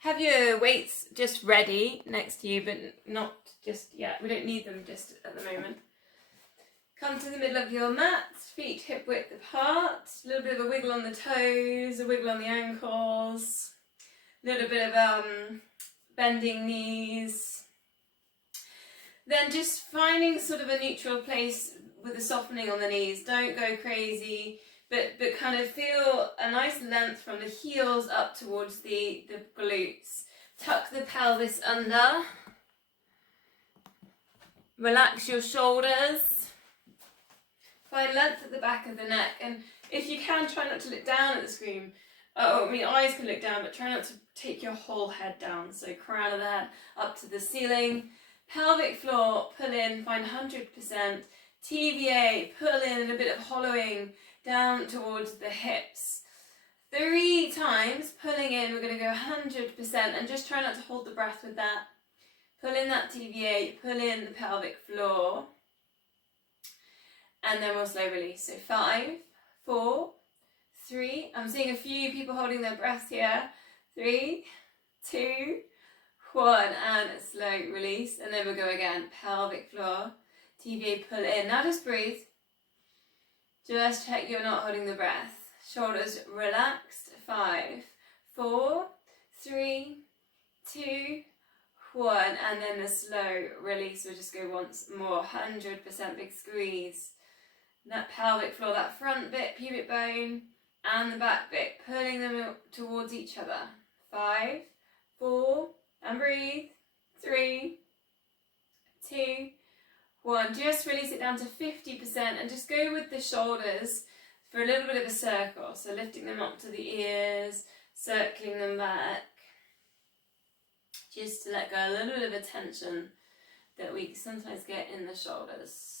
Have your weights just ready next to you, but not just yet. We don't need them just at the moment. Come to the middle of your mat, feet hip width apart, a little bit of a wiggle on the toes, a wiggle on the ankles, a little bit of bending knees. Then just finding sort of a neutral place with a softening on the knees. Don't go crazy, but kind of feel a nice length from the heels up towards the glutes. Tuck the pelvis under. Relax your shoulders. Find length at the back of the neck, and if you can, try not to look down at the screen. Eyes can look down, but try not to take your whole head down. So crown of the head up to the ceiling. Pelvic floor, pull in, find 100%. TVA, pull in, and a bit of hollowing down towards the hips. 3 times, pulling in, we're going to go 100%, and just try not to hold the breath with that. Pull in that TVA, pull in the pelvic floor. And then we'll slow release. So 5, 4, 3. I'm seeing a few people holding their breath here. 3, 2, 1. And a slow release. And then we'll go again. Pelvic floor. TVA, pull in. Now just breathe. Just check you're not holding the breath. Shoulders relaxed. 5, 4, 3, 2, 1. And then the slow release. We'll just go once more. 100% big squeeze. That pelvic floor, that front bit, pubic bone, and the back bit, pulling them towards each other. 5, 4, and breathe. 3, 2, 1. Just release it down to 50% and just go with the shoulders for a little bit of a circle. So lifting them up to the ears, circling them back. Just to let go a little bit of a tension that we sometimes get in the shoulders.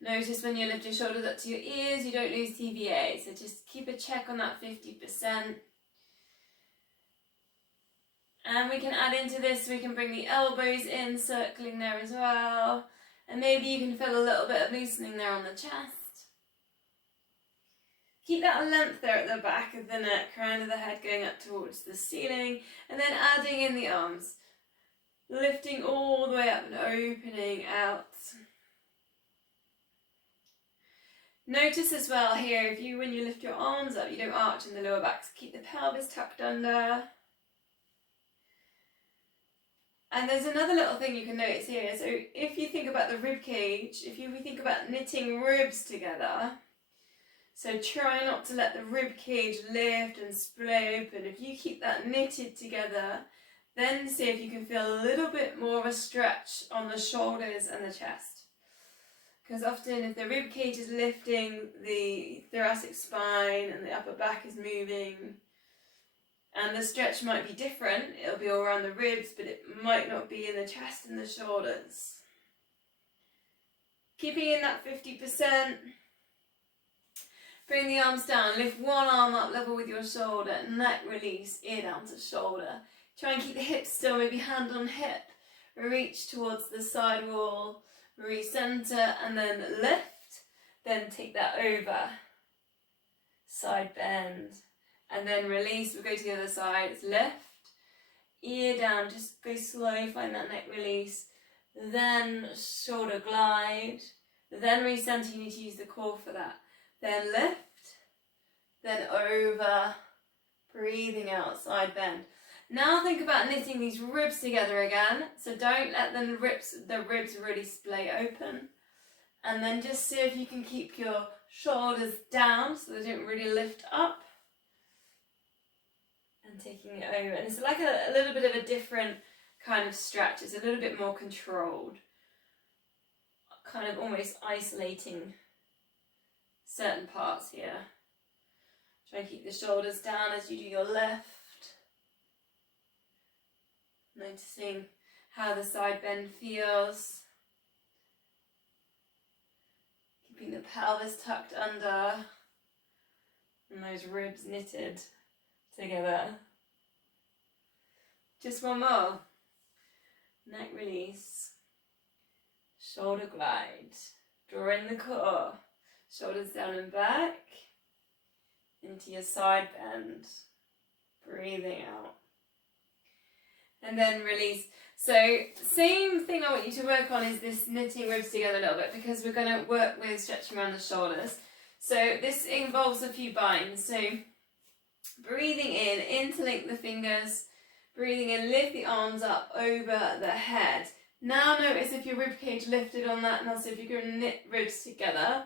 Notice when you lift your shoulders up to your ears, you don't lose TVA. So just keep a check on that 50%. And we can add into this, we can bring the elbows in, circling there as well. And maybe you can feel a little bit of loosening there on the chest. Keep that length there at the back of the neck, crown of the head going up towards the ceiling. And then adding in the arms. Lifting all the way up and opening out. Notice as well here, when you lift your arms up, you don't arch in the lower back, so keep the pelvis tucked under. And there's another little thing you can notice here. So if you think about the rib cage, if we think about knitting ribs together, so try not to let the rib cage lift and split open. If you keep that knitted together, then see if you can feel a little bit more of a stretch on the shoulders and the chest. Because often if the rib cage is lifting, the thoracic spine and the upper back is moving, and the stretch might be different. It'll be all around the ribs, but it might not be in the chest and the shoulders. Keeping in that 50%. Bring the arms down. Lift one arm up level with your shoulder. Neck release, ear down to shoulder. Try and keep the hips still, maybe hand on hip. Reach towards the side wall. Recenter and then lift, then take that over, side bend, and then release. We'll go to the other side. It's lift, ear down, just go slow, find that neck release, then shoulder glide, then recenter. You need to use the core for that. Then lift, then over, breathing out, side bend. Now think about knitting these ribs together again. So don't let the ribs really splay open. And then just see if you can keep your shoulders down so they don't really lift up. And taking it over. And it's like a little bit of a different kind of stretch. It's a little bit more controlled. Kind of almost isolating certain parts here. Try and keep the shoulders down as you do your lift. Noticing how the side bend feels. Keeping the pelvis tucked under and those ribs knitted together. Just one more. Neck release. Shoulder glide. Draw in the core. Shoulders down and back. Into your side bend. Breathing out. and then release. So same thing I want you to work on is this knitting ribs together a little bit, because we're going to work with stretching around the shoulders. So this involves a few binds. So breathing in, interlink the fingers, breathing in, lift the arms up over the head. Now notice if your rib cage lifted on that, and also if you're going to knit ribs together.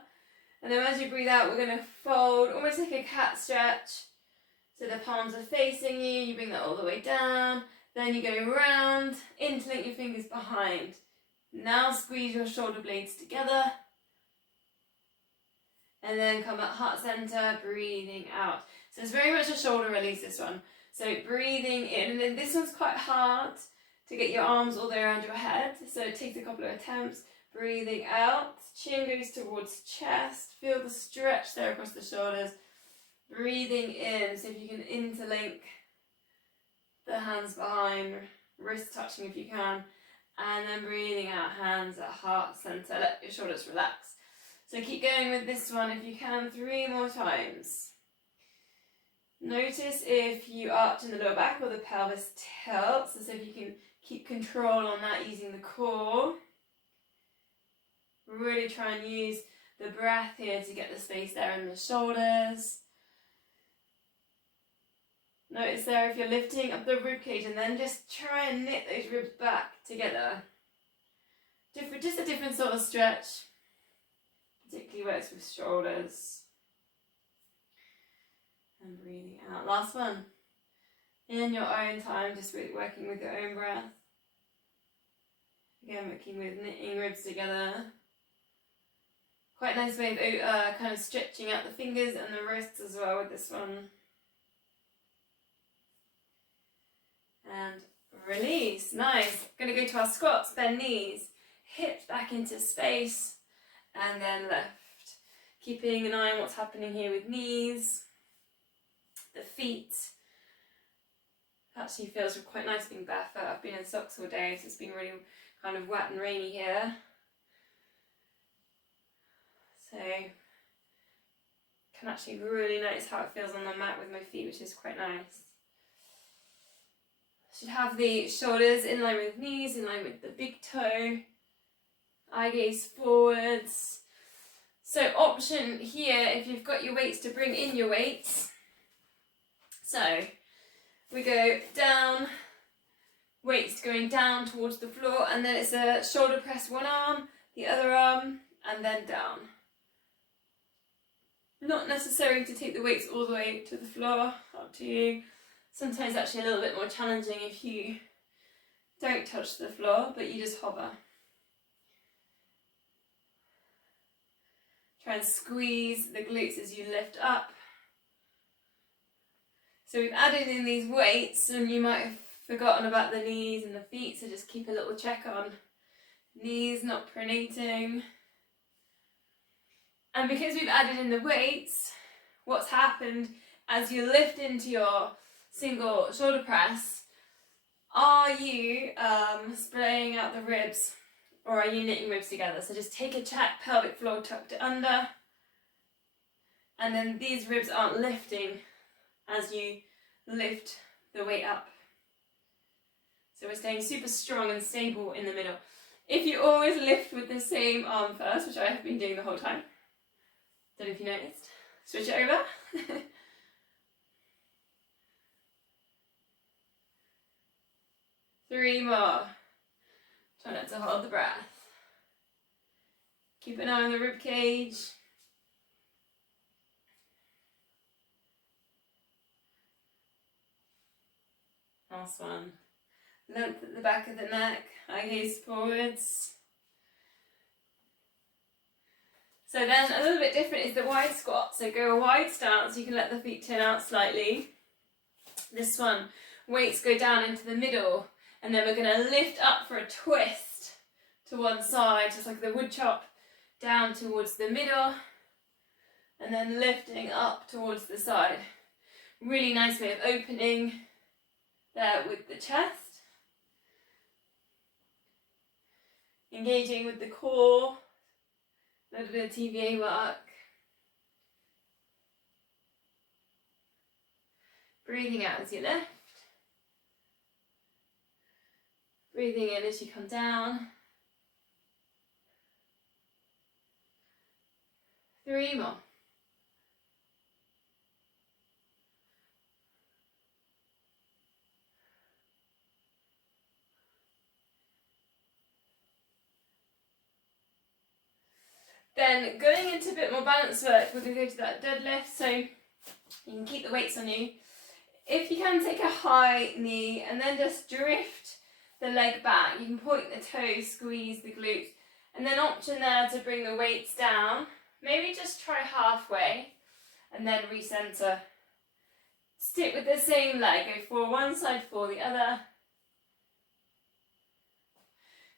And then as you breathe out, we're going to fold, almost like a cat stretch. So the palms are facing you, you bring that all the way down. Then you go round, interlink your fingers behind. Now squeeze your shoulder blades together. And then come at heart center, breathing out. So it's very much a shoulder release, this one. So breathing in, and then this one's quite hard to get your arms all the way around your head. So it takes a couple of attempts. Breathing out, chin goes towards chest. Feel the stretch there across the shoulders. Breathing in, so if you can interlink the hands behind, wrist touching if you can. And then breathing out, hands at heart center. Let your shoulders relax. So keep going with this one if you can, 3 more times. Notice if you arch in the lower back or the pelvis tilts. So if you can keep control on that using the core. Really try and use the breath here to get the space there in the shoulders. Notice there if you're lifting up the ribcage, and then just try and knit those ribs back together. Just a different sort of stretch. Particularly works with shoulders. And breathing out. Last one. In your own time, just working with your own breath. Again, working with knitting ribs together. Quite a nice way of kind of stretching out the fingers and the wrists as well with this one. And release. Nice. Going to go to our squats. Bend knees. Hips back into space. And then left. Keeping an eye on what's happening here with knees. The feet. Actually feels quite nice being barefoot. I've been in socks all day, so it's been really kind of wet and rainy here. So, can actually really notice how it feels on the mat with my feet, which is quite nice. Should have the shoulders in line with knees, in line with the big toe. Eye gaze forwards. So option here, if you've got your weights, to bring in your weights. So we go down, weights going down towards the floor, and then it's a shoulder press, one arm, the other arm, and then down. Not necessary to take the weights all the way to the floor, up to you. Sometimes actually a little bit more challenging if you don't touch the floor, but you just hover. Try and squeeze the glutes as you lift up. So we've added in these weights, and you might have forgotten about the knees and the feet, so just keep a little check on knees not pronating. And because we've added in the weights, what's happened as you lift into your single shoulder press, are you splaying out the ribs, or are you knitting ribs together? So just take a check, pelvic floor tucked under, and then these ribs aren't lifting as you lift the weight up. So we're staying super strong and stable in the middle. If you always lift with the same arm first, which I have been doing the whole time, don't know if you noticed, switch it over. 3 more. Try not to hold the breath. Keep an eye on the rib cage. Last one. Length at the back of the neck, eye gaze forwards. So then a little bit different is the wide squat. So go a wide stance, you can let the feet turn out slightly. This one, weights go down into the middle, and then we're going to lift up for a twist to one side, just like the wood chop, down towards the middle, and then lifting up towards the side. Really nice way of opening there with the chest. Engaging with the core, a little bit of TVA work. Breathing out as you lift. Breathing in as you come down. 3 more. Then going into a bit more balance work, we're going to go to that deadlift, so you can keep the weights on you. If you can, take a high knee and then just drift the leg back. You can point the toes, squeeze the glutes, and then option there to bring the weights down. Maybe just try halfway and then recenter. Stick with the same leg, go for one side, for the other.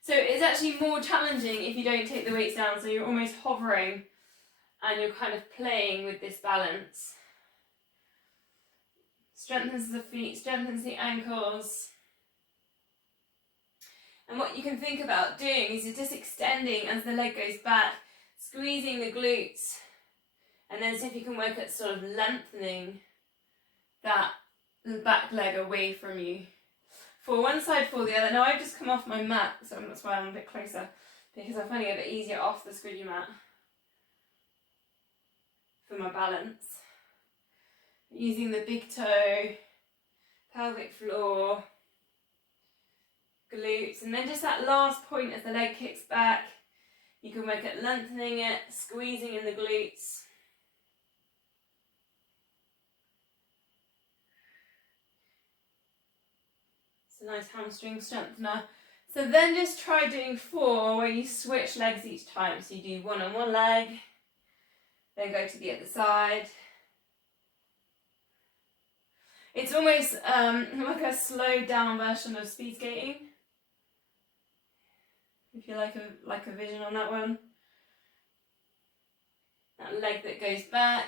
So it's actually more challenging if you don't take the weights down, so you're almost hovering and you're kind of playing with this balance. Strengthens the feet, strengthens the ankles. And what you can think about doing is you're just extending as the leg goes back, squeezing the glutes, and then see if you can work at sort of lengthening that back leg away from you. For one side, for the other. Now I've just come off my mat, so that's why I'm a bit closer, because I'm finding it a bit easier off the squidgy mat for my balance. Using the big toe, pelvic floor, glutes, and then just that last point as the leg kicks back, you can work at lengthening it, squeezing in the glutes. A nice hamstring strengthener. So then just try doing 4 where you switch legs each time. So you do 1 on one leg, then go to the other side. It's almost like a slowed down version of speed skating. If you like a vision on that one. That leg that goes back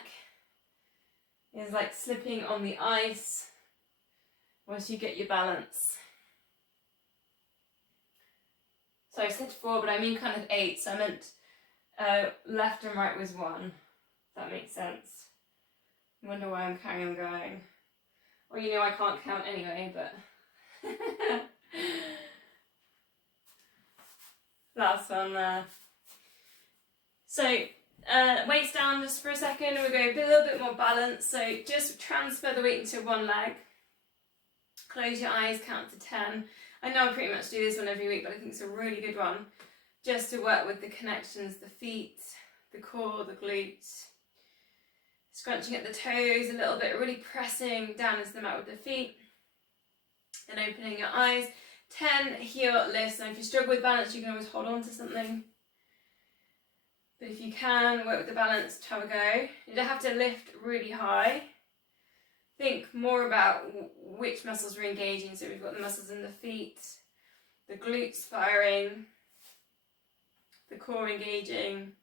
is like slipping on the ice once you get your balance. So I said 4, but I mean kind of 8. So I meant left and right was 1. If that makes sense. I wonder why I'm carrying on going. Well, you know I can't count anyway, but last one there. So weights down just for a second. We'll go a little bit more balance. So just transfer the weight into one leg. Close your eyes, count to 10. I know I pretty much do this one every week, but I think it's a really good one. Just to work with the connections, the feet, the core, the glutes. Scrunching at the toes a little bit, really pressing down into the mat with the feet. And opening your eyes. 10 heel lifts. And if you struggle with balance, you can always hold on to something. But if you can, work with the balance, have a go. You don't have to lift really high. Think more about which muscles we're engaging. So we've got the muscles in the feet, the glutes firing, the core engaging.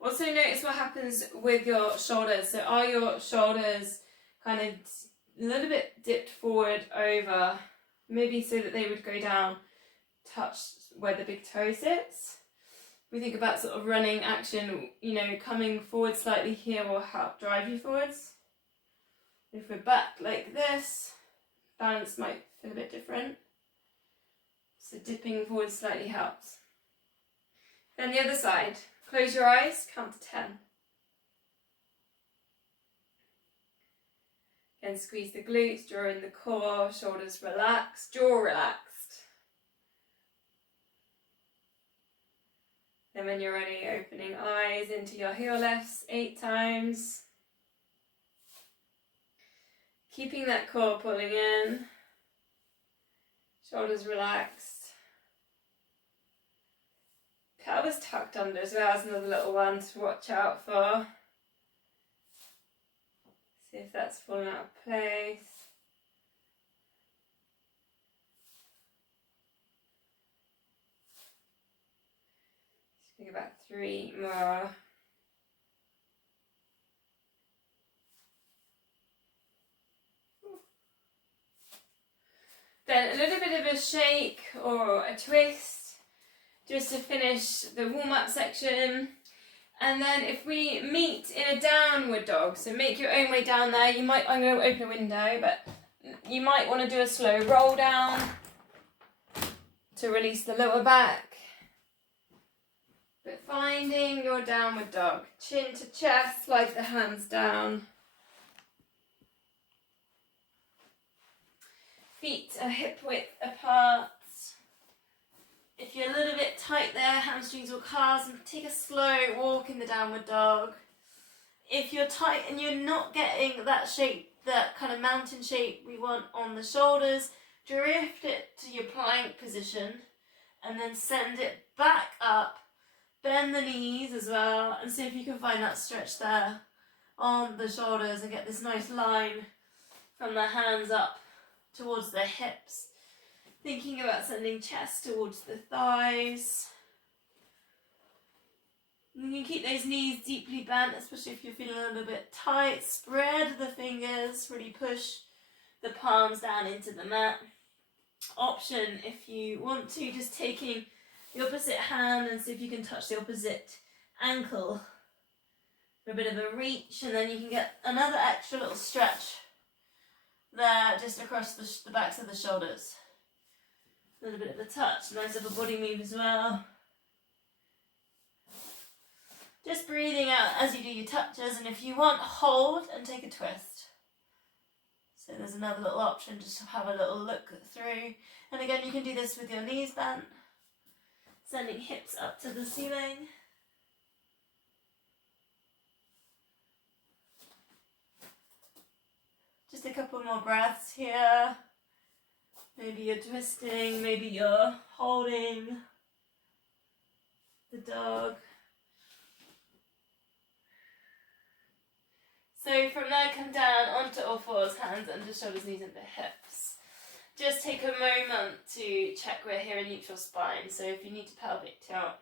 Also notice what happens with your shoulders. So are your shoulders kind of a little bit dipped forward over, maybe so that they would go down, touch where the big toe sits? We think about sort of running action, you know, coming forward slightly here will help drive you forwards. If we're back like this, balance might feel a bit different. So dipping forward slightly helps. Then the other side, close your eyes, count to 10. Again, squeeze the glutes, draw in the core, shoulders relaxed, jaw relaxed. Then when you're ready, opening eyes into your heel lifts 8 times. Keeping that core pulling in. Shoulders relaxed. Pelvis tucked under as well as another little one to watch out for. See if that's falling out of place. Think about 3 more. Then a little bit of a shake or a twist just to finish the warm-up section. And then if we meet in a downward dog, so make your own way down there. I'm going to open a window, but you might want to do a slow roll down to release the lower back. But finding your downward dog. Chin to chest, slide the hands down. Feet are hip width apart. If you're a little bit tight there, hamstrings or calves, and take a slow walk in the downward dog. If you're tight and you're not getting that shape, that kind of mountain shape we want on the shoulders, drift it to your plank position and then send it back up. Bend the knees as well and see if you can find that stretch there on the shoulders and get this nice line from the hands up towards the hips. Thinking about sending chest towards the thighs. You can keep those knees deeply bent, especially if you're feeling a little bit tight. Spread the fingers, really push the palms down into the mat. Option, if you want to, just taking the opposite hand and see if you can touch the opposite ankle for a bit of a reach, and then you can get another extra little stretch there just across the backs of the shoulders. A little bit of a touch, nice upper body move as well. Just breathing out as you do your touches, and if you want, hold and take a twist. So there's another little option, just to have a little look through. And again, you can do this with your knees bent, sending hips up to the ceiling. Just a couple more breaths here. Maybe you're twisting, maybe you're holding the dog. So from there, come down onto all fours, hands under shoulders, knees under hips. Just take a moment to check we're here in neutral spine. So if you need to pelvic tilt,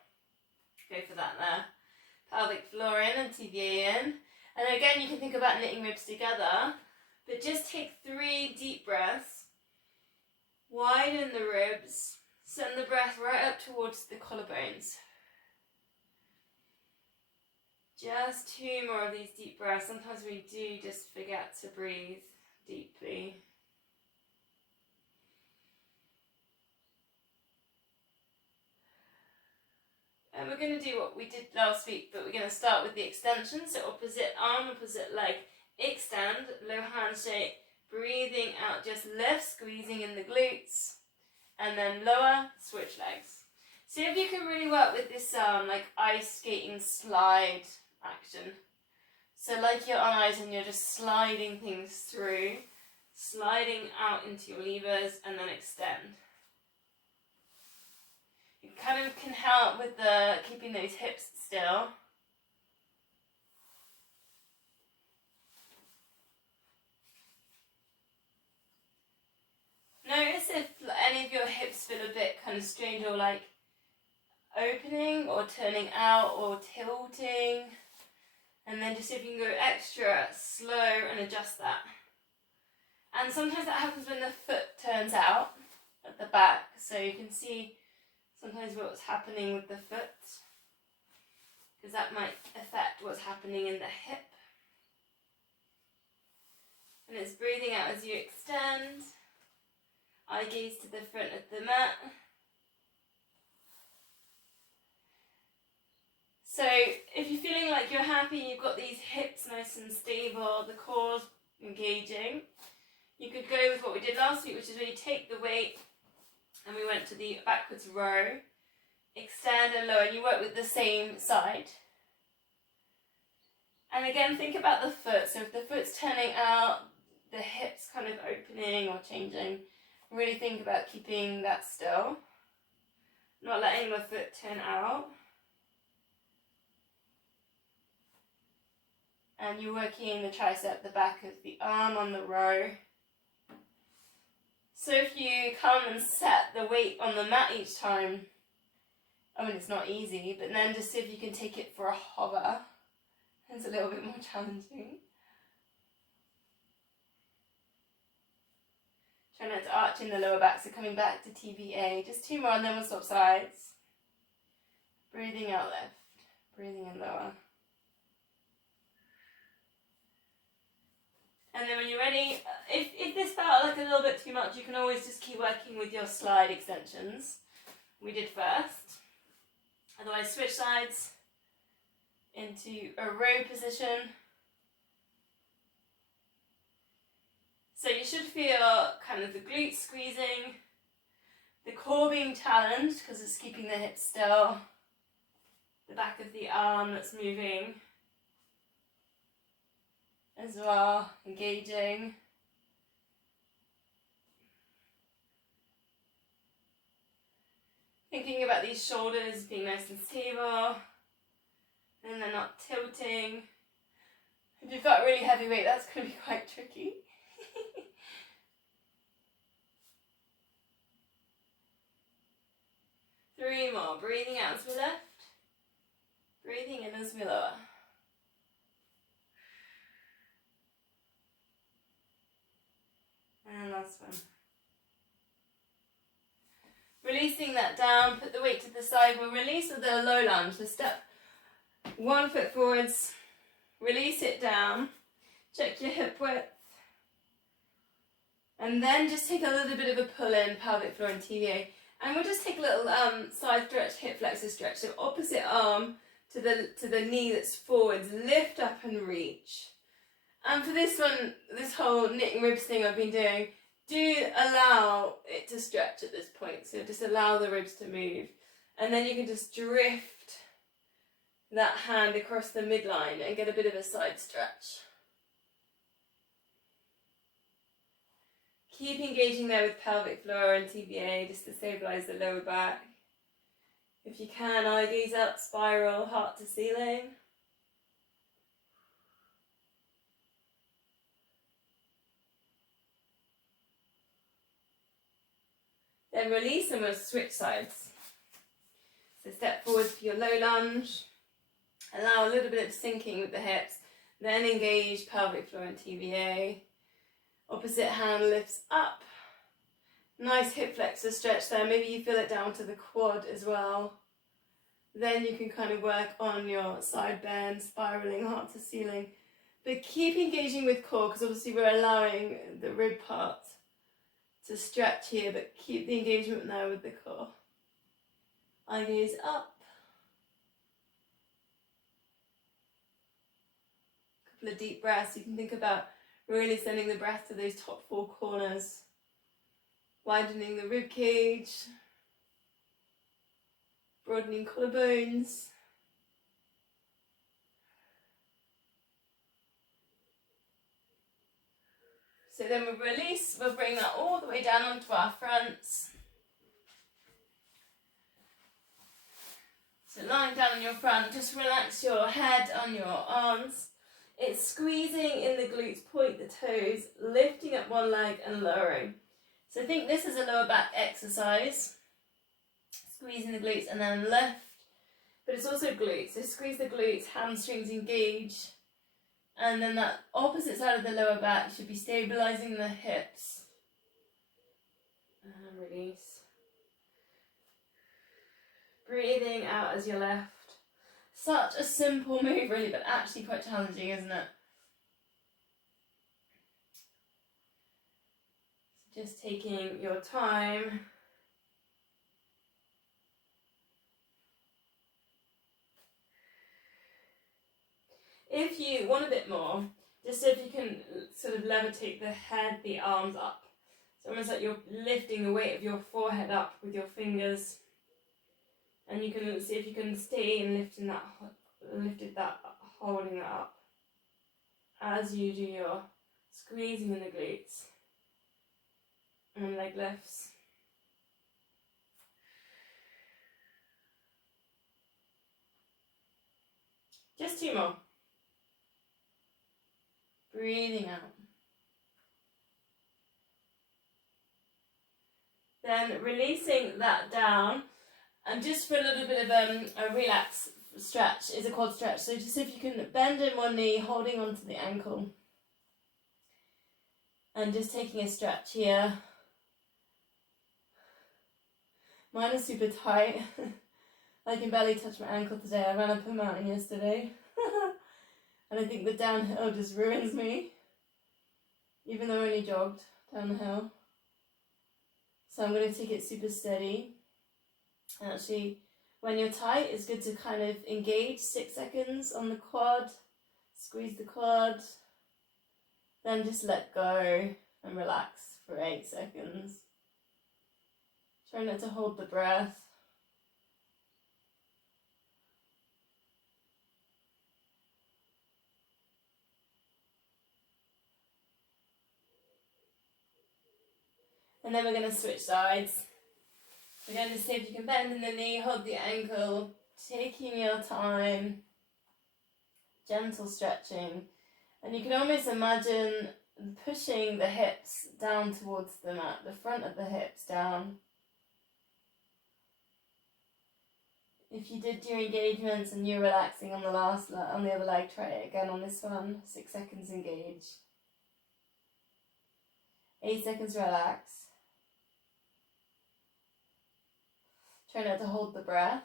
go for that there. Pelvic floor in and TVA in. And again, you can think about knitting ribs together, but just take 3 deep breaths. Widen the ribs, send the breath right up towards the collarbones. Just 2 more of these deep breaths. Sometimes we do just forget to breathe deeply. And we're going to do what we did last week, but we're going to start with the extension. So opposite arm, opposite leg, extend, low handshake. Breathing out, just lift, squeezing in the glutes, and then lower, switch legs. See if you can really work with this like ice skating slide action. So like you're on ice and you're just sliding things through, sliding out into your levers and then extend. It kind of can help with the keeping those hips still. Notice if any of your hips feel a bit kind of strange or like opening or turning out or tilting. And then just see if you can go extra slow and adjust that. And sometimes that happens when the foot turns out at the back. So you can see sometimes what's happening with the foot, because that might affect what's happening in the hip. And it's breathing out as you extend. Eye gaze to the front of the mat. So if you're feeling like you're happy, you've got these hips nice and stable, the core's engaging, you could go with what we did last week, which is where you take the weight and we went to the backwards row, extend and lower, and you work with the same side. And again, think about the foot. So if the foot's turning out, the hips kind of opening or changing, really think about keeping that still, not letting the foot turn out. And you're working the tricep, the back of the arm on the row. So if you come and set the weight on the mat each time, I mean it's not easy, but then just see if you can take it for a hover. It's a little bit more challenging. Try not to arch in the lower back, so coming back to TVA. Just 2 more and then we'll swap sides. Breathing out left, breathing in lower. And then when you're ready, if If this felt like a little bit too much, you can always just keep working with your slide extensions we did first. Otherwise, switch sides into a row position. So you should feel kind of the glutes squeezing, the core being challenged because it's keeping the hips still, the back of the arm that's moving as well, engaging. Thinking about these shoulders being nice and stable, and they're not tilting. If you've got really heavy weight, that's going to be quite tricky. 3 more. Breathing out as we lift. Breathing in as we lower. And last one. Releasing that down, put the weight to the side. We'll release with a low lunge. So step 1 foot forwards, release it down, check your hip width, and then just take a little bit of a pull in, pelvic floor and TVA. And we'll just take a little side stretch, hip flexor stretch. So opposite arm to the knee that's forwards, lift up and reach. And for this one, this whole knitting ribs thing I've been doing, do allow it to stretch at this point. So just allow the ribs to move. And then you can just drift that hand across the midline and get a bit of a side stretch. Keep engaging there with pelvic floor and TVA just to stabilise the lower back. If you can, eye gaze up, spiral, heart to ceiling. Then release and we'll switch sides. So step forward for your low lunge. Allow a little bit of sinking with the hips. Then engage pelvic floor and TVA. Opposite hand lifts up. Nice hip flexor stretch there. Maybe you feel it down to the quad as well. Then you can kind of work on your side bend, spiraling heart to ceiling. But keep engaging with core because obviously we're allowing the rib part to stretch here, but keep the engagement there with the core. Eye gaze up. Couple of deep breaths. You can think about really sending the breath to those top 4 corners, widening the rib cage, broadening collarbones. So then we'll release, we'll bring that all the way down onto our fronts. So lying down on your front, just relax your head on your arms. It's squeezing in the glutes, point the toes, lifting up one leg and lowering. So I think this is a lower back exercise. Squeezing the glutes and then lift. But it's also glutes, so squeeze the glutes, hamstrings engage. And then that opposite side of the lower back should be stabilising the hips. And release. Breathing out as you lift. Such a simple move really, but actually quite challenging, isn't it? So just taking your time. If you want a bit more, just so if you can sort of levitate the head, the arms up. It's almost like you're lifting the weight of your forehead up with your fingers. And you can see if you can stay in holding that up as you do your squeezing in the glutes and leg lifts. Just 2 more. Breathing out. Then releasing that down. And just for a little bit of a relax stretch is a quad stretch. So just if you can bend in one knee, holding onto the ankle. And just taking a stretch here. Mine is super tight. I can barely touch my ankle today. I ran up a mountain yesterday. And I think the downhill just ruins me. Even though I only jogged down the hill. So I'm going to take it super steady. And actually, when you're tight, it's good to kind of engage 6 seconds on the quad, squeeze the quad, then just let go and relax for 8 seconds. Try not to hold the breath. And then we're going to switch sides. We're going to see if you can bend in the knee, hold the ankle, taking your time, gentle stretching. And you can almost imagine pushing the hips down towards the mat, the front of the hips down. If you did your engagements and you're relaxing on the on the other leg, try it again on this one. 6 seconds engage. 8 seconds relax. Try not to hold the breath.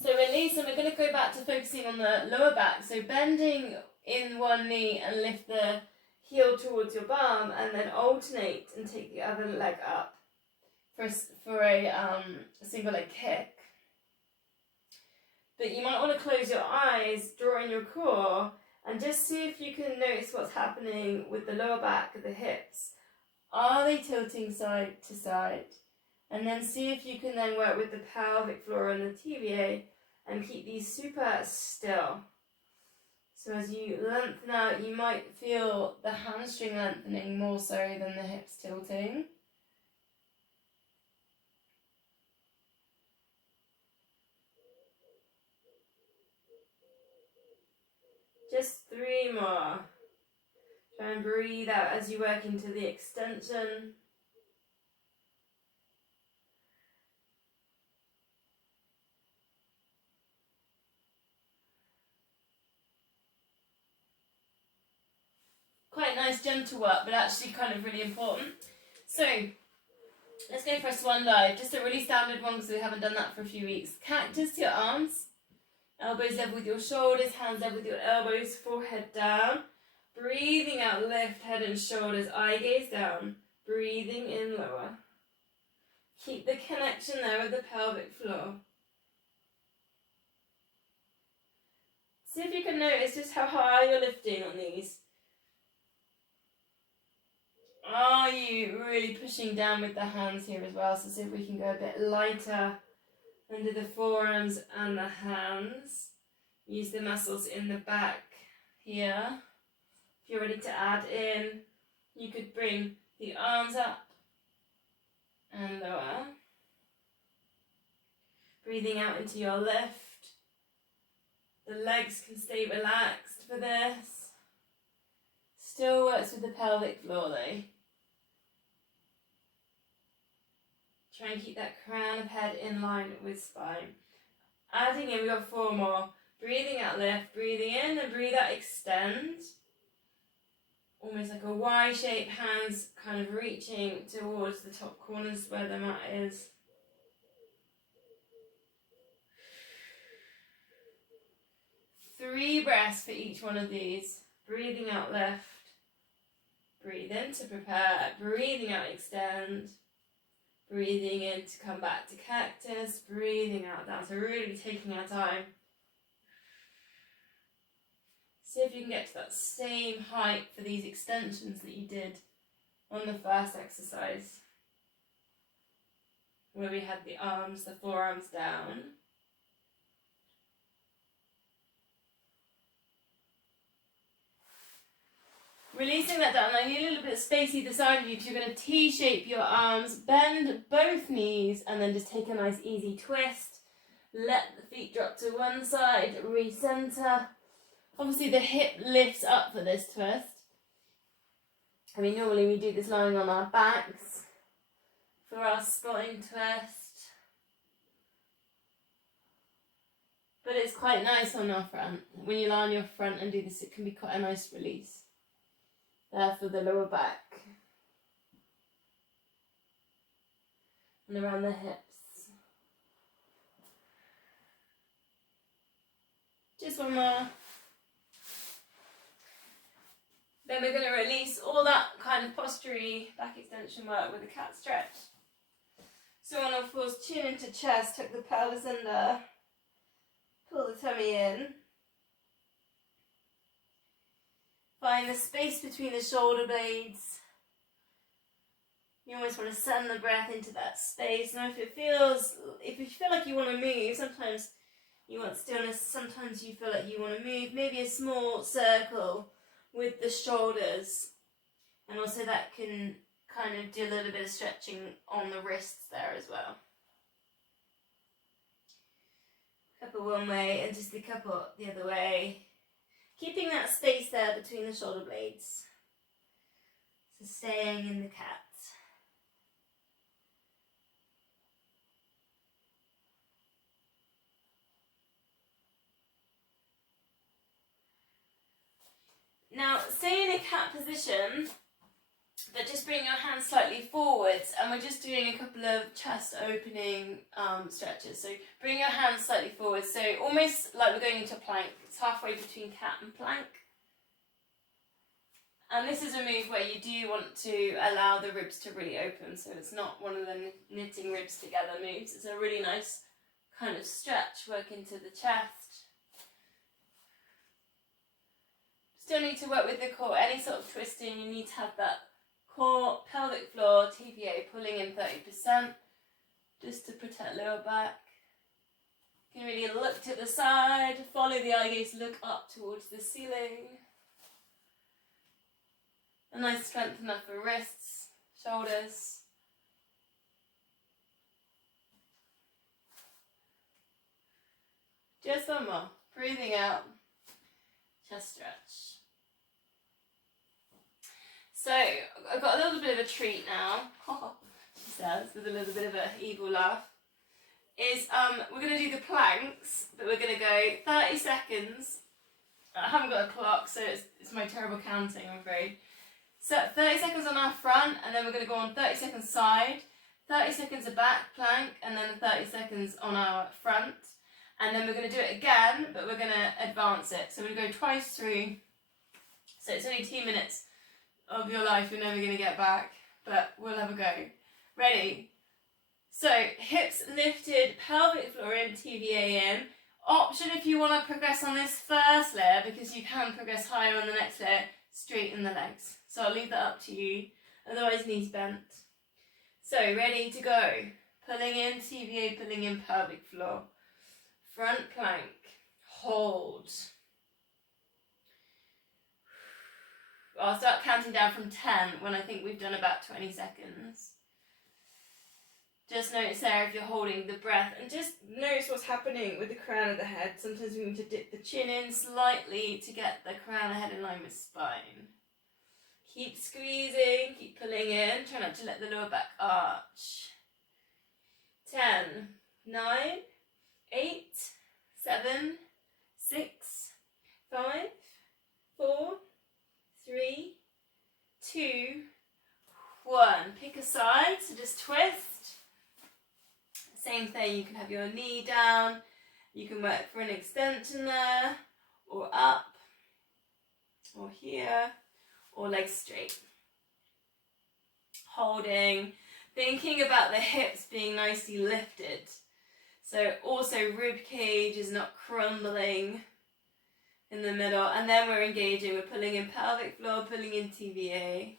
So release, and we're going to go back to focusing on the lower back. So bending in one knee and lift the heel towards your bum, and then alternate and take the other leg up for a single leg kick. But you might want to close your eyes, draw in your core, and just see if you can notice what's happening with the lower back, the hips. Are they tilting side to side? And then see if you can then work with the pelvic floor and the TVA and keep these super still. So as you lengthen out, you might feel the hamstring lengthening more so than the hips tilting. Just 3 more. Try and breathe out as you work into the extension. Quite nice gentle work, but actually kind of really important. So let's go for a swan dive. Just a really standard one because we haven't done that for a few weeks. Cactus to your arms. Elbows level with your shoulders, hands level with your elbows, forehead down. Breathing out, lift head and shoulders, eye gaze down. Breathing in lower. Keep the connection there with the pelvic floor. See if you can notice just how high you're lifting on these. Are you really pushing down with the hands here as well? So see if we can go a bit lighter under the forearms and the hands. Use the muscles in the back here. If you're ready to add in, you could bring the arms up and lower. Breathing out into your lift. The legs can stay relaxed for this. Still works with the pelvic floor though. Try and keep that crown of head in line with spine. Adding in, we've got 4 more. Breathing out, lift. Breathing in and breathe out, extend. Almost like a Y shape, hands kind of reaching towards the top corners where the mat is. Three breaths for each one of these. Breathing out, lift. Breathe in to prepare. Breathing out, extend. Breathing in to come back to cactus, breathing out down. So really taking our time. See if you can get to that same height for these extensions that you did on the first exercise, where we had the arms, the forearms down. Releasing that down, I need a little bit of space either side of you, so you're going to T-shape your arms, bend both knees, and then just take a nice easy twist. Let the feet drop to one side, recenter. Obviously the hip lifts up for this twist. I mean, normally we do this lying on our backs for our spine twist. But it's quite nice on our front. When you lie on your front and do this, it can be quite a nice release. there for the lower back and around the hips. Just one more. Then we're going to release all that kind of postury back extension work with a cat stretch. So on all fours, chin into chest, tuck the pelvis under, pull the tummy in. Find the space between the shoulder blades. You almost want to send the breath into that space. Now if you feel like you want to move, sometimes you want stillness, sometimes you feel like you want to move, maybe a small circle with the shoulders. And also that can kind of do a little bit of stretching on the wrists there as well. Couple one way and just a couple the other way. Keeping that space there between the shoulder blades. So staying in the cat. Now, stay in a cat position, but just bring your hands slightly forwards, and we're just doing a couple of chest opening stretches. So bring your hands slightly forwards, so almost like we're going into plank. It's halfway between cat and plank. And this is a move where you do want to allow the ribs to really open, so it's not one of the knitting ribs together moves. It's a really nice kind of stretch, work into the chest. Still need to work with the core, any sort of twisting, you need to have that core, pelvic floor, TVA pulling in 30%, just to protect lower back. You can really look to the side, follow the eye gaze, look up towards the ceiling. A nice strength enough for wrists, shoulders. Just one more, breathing out, chest stretch. So, I've got a little bit of a treat now, she says, with a little bit of an evil laugh, we're going to do the planks, but we're going to go 30 seconds, I haven't got a clock, so it's my terrible counting, I'm afraid. So 30 seconds on our front, and then we're going to go on 30 seconds side, 30 seconds a back plank, and then 30 seconds on our front, and then we're going to do it again, but we're going to advance it, so we're going to go twice through, so it's only 2 minutes of your life you're never going to get back, but we'll have a go. Ready? So, hips lifted, pelvic floor in, TVA in. Option if you want to progress on this first layer, because you can progress higher on the next layer, straighten the legs. So I'll leave that up to you, otherwise knees bent. So, ready to go. Pulling in, TVA, pulling in, pelvic floor. Front plank, hold. I'll start counting down from 10 when I think we've done about 20 seconds. Just notice there if you're holding the breath, and just notice what's happening with the crown of the head. Sometimes we need to dip the chin in slightly to get the crown of the head in line with spine. Keep squeezing, keep pulling in, try not to let the lower back arch. 10, 9, 8, 7, 6, 5, 4, 3, 2, 1. Pick a side, so just twist. Same thing, you can have your knee down, you can work for an extension there, or up, or here, or legs straight. Holding, thinking about the hips being nicely lifted. So also rib cage is not crumbling in the middle, and then we're engaging, we're pulling in pelvic floor, pulling in TVA.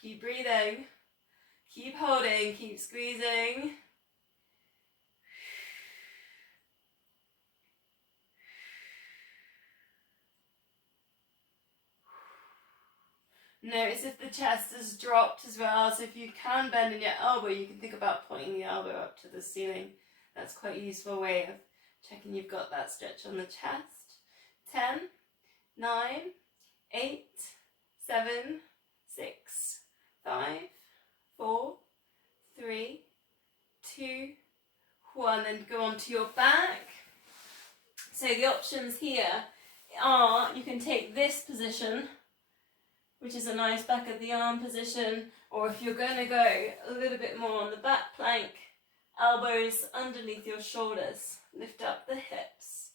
Keep breathing, keep holding, keep squeezing. Notice if the chest has dropped as well, so if you can bend in your elbow, you can think about pointing the elbow up to the ceiling. That's quite a useful way of checking you've got that stretch on the chest. 10, 9, 8, 7, 6, 5, 4, 3, 2, 1. Then go on to your back. So the options here are, you can take this position, which is a nice back of the arm position, or if you're going to go a little bit more on the back plank, elbows underneath your shoulders, lift up the hips.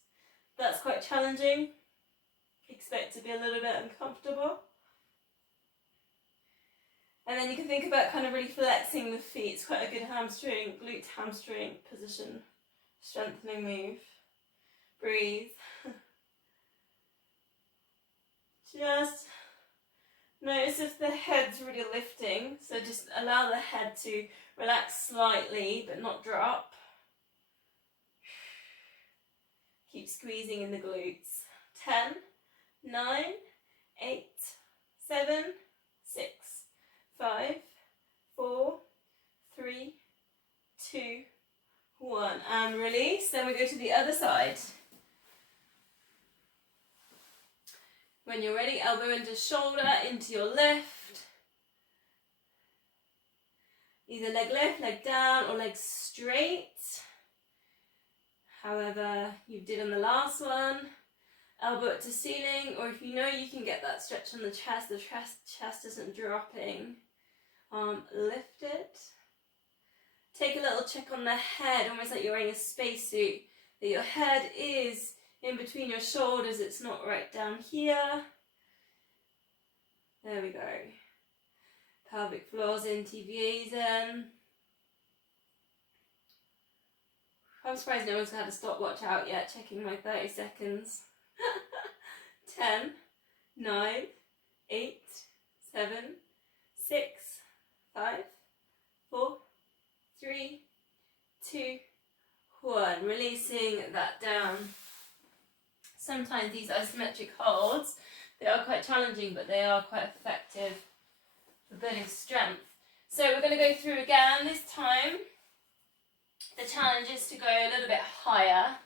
That's quite challenging. Expect to be a little bit uncomfortable. And then you can think about kind of really flexing the feet. It's quite a good hamstring, glute hamstring position. Strengthening move. Breathe. Just notice if the head's really lifting. So just allow the head to relax slightly but not drop. Keep squeezing in the glutes. 10, 9, 8, 7, 6, 5, 4, 3, 2, 1. And release. Then we go to the other side. When you're ready, elbow into shoulder, into your lift. Either leg lift, leg down, or leg straight. However you did on the last one. Elbow up to ceiling, or if you know you can get that stretch on the chest isn't dropping. Lift it. Take a little check on the head, almost like you're wearing a spacesuit. That your head is in between your shoulders, it's not right down here. There we go. Pelvic floors in, TVAs in. I'm surprised no one's had a stopwatch out yet, checking my 30 seconds. 10, 9, 8, 7, 6, 5, 4, 3, 2, 1. Releasing that down. Sometimes these isometric holds, they are quite challenging, but they are quite effective for building strength. So we're going to go through again this time. The challenge is to go a little bit higher.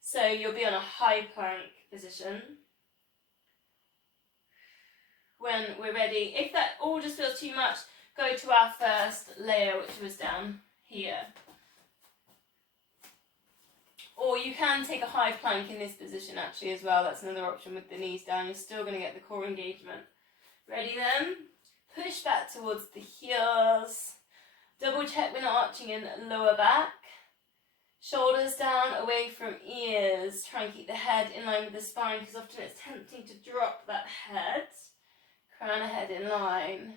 So you'll be on a high plank position. When we're ready, if that all just feels too much, go to our first layer, which was down here. Or you can take a high plank in this position actually as well. That's another option with the knees down. You're still going to get the core engagement. Ready then? Push back towards the heels. Double check we're not arching in lower back. Shoulders down away from ears. Try and keep the head in line with the spine because often it's tempting to drop that head. Crown of head in line.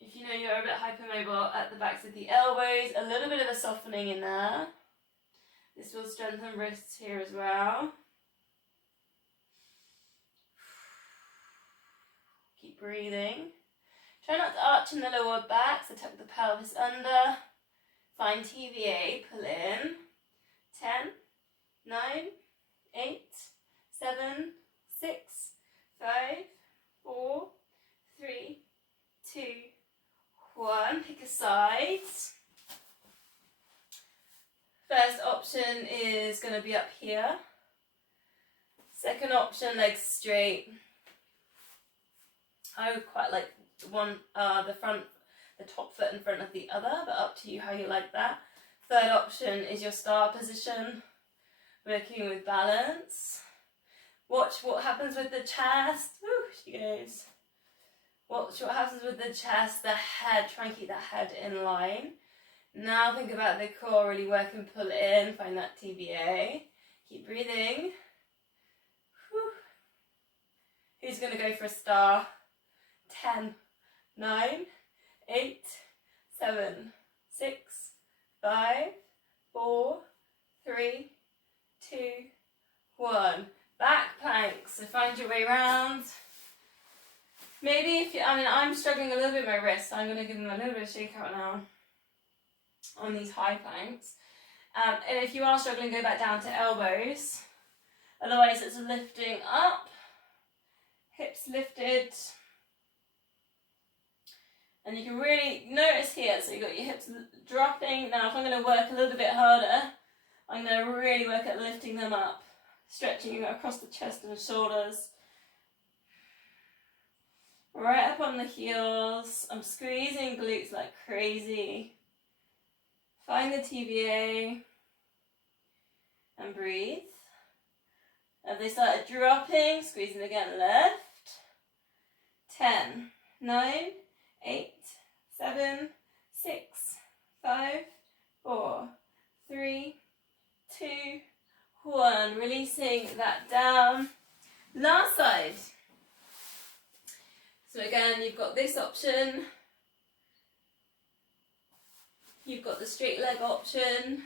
If you know you're a bit hypermobile at the backs of the elbows, a little bit of a softening in there. This will strengthen wrists here as well. Keep breathing. Try not to arch in the lower back, so tuck the pelvis under. Find TVA, pull in. 10, 9, 8, 7, 6, 5, 4, 3, 2, 1. Pick a side. First option is going to be up here. Second option, legs straight. I would quite like the top foot in front of the other, but up to you how you like that. Third option is your star position, working with balance. Watch what happens with the chest. Woo, she goes. Watch what happens with the chest, the head. Try and keep that head in line. Now think about the core, really work and pull in. Find that TVA. Keep breathing. Whew. Who's going to go for a star? 10, 9, 8, 7, 6, 5, 4, 3, 2, 1. Back plank. So find your way around. Maybe if you, I'm struggling a little bit with my wrists, so I'm going to give them a little bit of shake out now on these high planks. And if you are struggling, go back down to elbows. Otherwise it's lifting up, hips lifted. And you can really notice here, so you've got your hips dropping. Now if I'm going to work a little bit harder, I'm going to really work at lifting them up, stretching across the chest and the shoulders. Right up on the heels. I'm squeezing glutes like crazy. Find the TVA and breathe. Have they started dropping? Squeezing again, left. 10, 9, 8, 7, 6, 5, 4, 3, 2, 1. Releasing that down. Last side. So again, you've got this option. You've got the straight leg option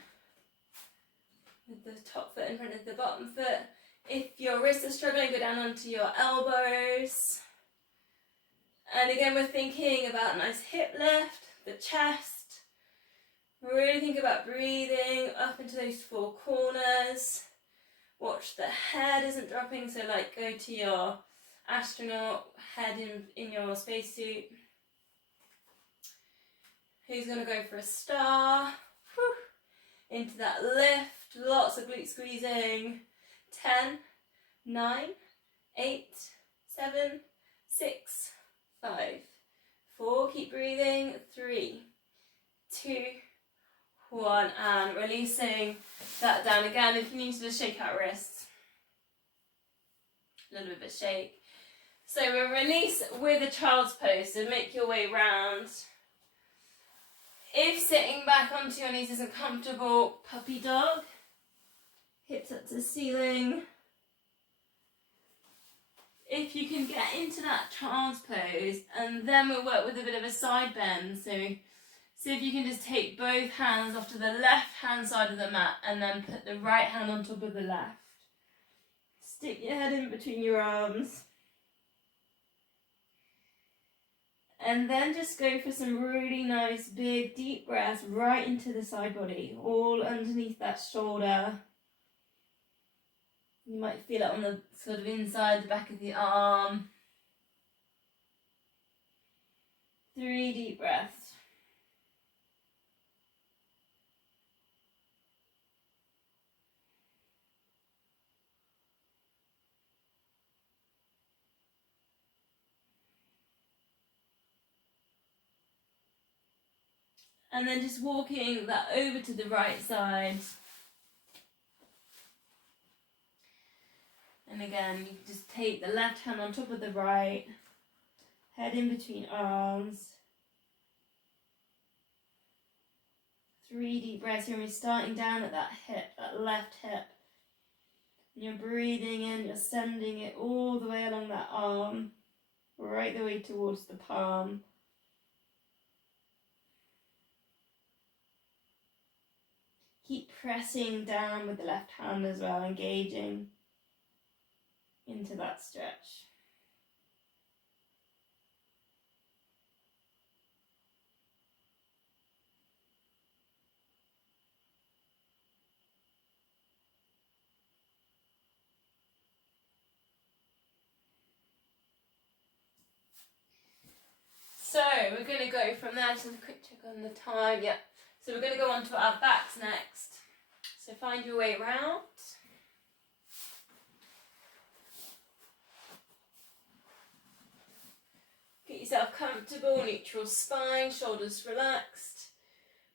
with the top foot in front of the bottom foot. If your wrists are struggling, go down onto your elbows. And again, we're thinking about a nice hip lift, the chest. Really think about breathing up into those four corners. Watch the head isn't dropping, so like go to your astronaut head in your spacesuit. Who's going to go for a star? Whew. Into that lift, lots of glute squeezing. 10, 9, 8, 7, 6, 5, 4, keep breathing, 3, 2, 1, and releasing that down again. If you need to just shake out wrists, a little bit of a shake. So we'll release with a child's pose, so make your way round. If sitting back onto your knees isn't comfortable, puppy dog, hips up to the ceiling. If you can get into that child's pose, and then we'll work with a bit of a side bend. So see if you can just take both hands off to the left hand side of the mat and then put the right hand on top of the left. Stick your head in between your arms. And then just go for some really nice big deep breaths right into the side body, all underneath that shoulder. You might feel it on the sort of inside the back of the arm. 3 deep breaths. And then just walking that over to the right side. And again, you just take the left hand on top of the right, head in between arms. 3 deep breaths here, and we're starting down at that hip, that left hip. And you're breathing in, you're sending it all the way along that arm, right the way towards the palm. Keep pressing down with the left hand as well, engaging into that stretch. So we're going to go from there. Just a quick check on the time. Yeah. So we're going to go on to our backs next. So find your way around. Get yourself comfortable, neutral spine, shoulders relaxed.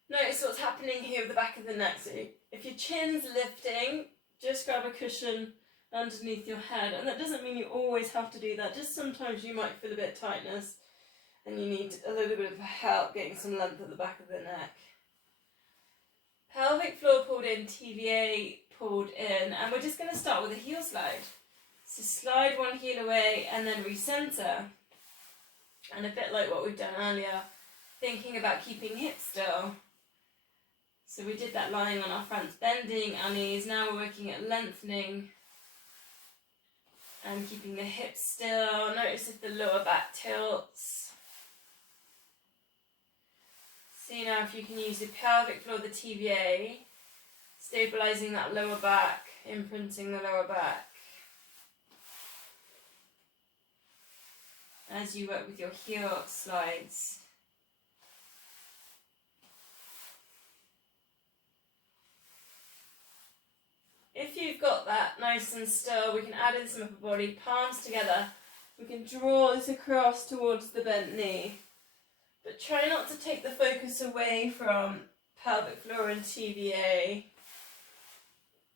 Notice what's happening here with the back of the neck. So if your chin's lifting, just grab a cushion underneath your head. And that doesn't mean you always have to do that. Just sometimes you might feel a bit of tightness and you need a little bit of help getting some length at the back of the neck. Pelvic floor pulled in, TVA pulled in, and we're just going to start with a heel slide. So slide one heel away and then recenter. And a bit like what we've done earlier, thinking about keeping hips still. So we did that lying on our fronts, bending our knees. Now we're working at lengthening and keeping the hips still. Notice if the lower back tilts. See now if you can use the pelvic floor, the TVA, stabilising that lower back, imprinting the lower back. As you work with your heel slides. If you've got that nice and still, we can add in some upper body, palms together. We can draw this across towards the bent knee. But try not to take the focus away from pelvic floor and TVA